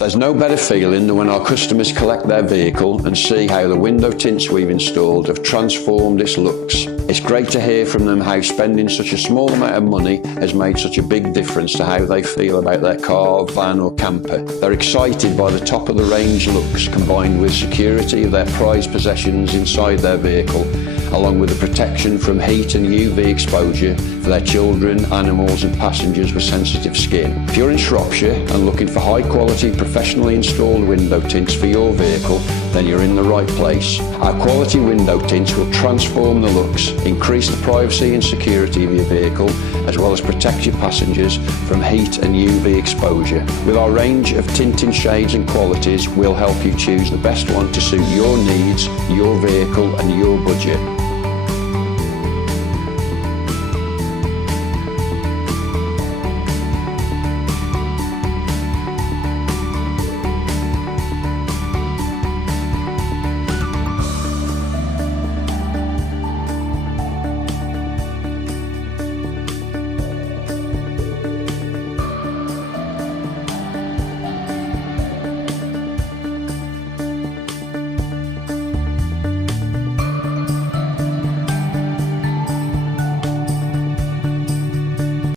There's no better feeling than when our customers collect their vehicle and see how the window tints we've installed have transformed its looks. It's great to hear from them how spending such a small amount of money has made such a big difference to how they feel about their car, van or camper. They're excited by the top of the range looks combined with security of their prized possessions inside their vehicle, along with the protection from heat and UV exposure for their children, animals and passengers with sensitive skin. If you're in Shropshire and looking for high quality professionally installed window tints for your vehicle, then you're in the right place. Our quality window tints will transform the looks, increase the privacy and security of your vehicle, as well as protect your passengers from heat and UV exposure. With our range of tinting shades and qualities, we'll help you choose the best one to suit your needs, your vehicle and your budget.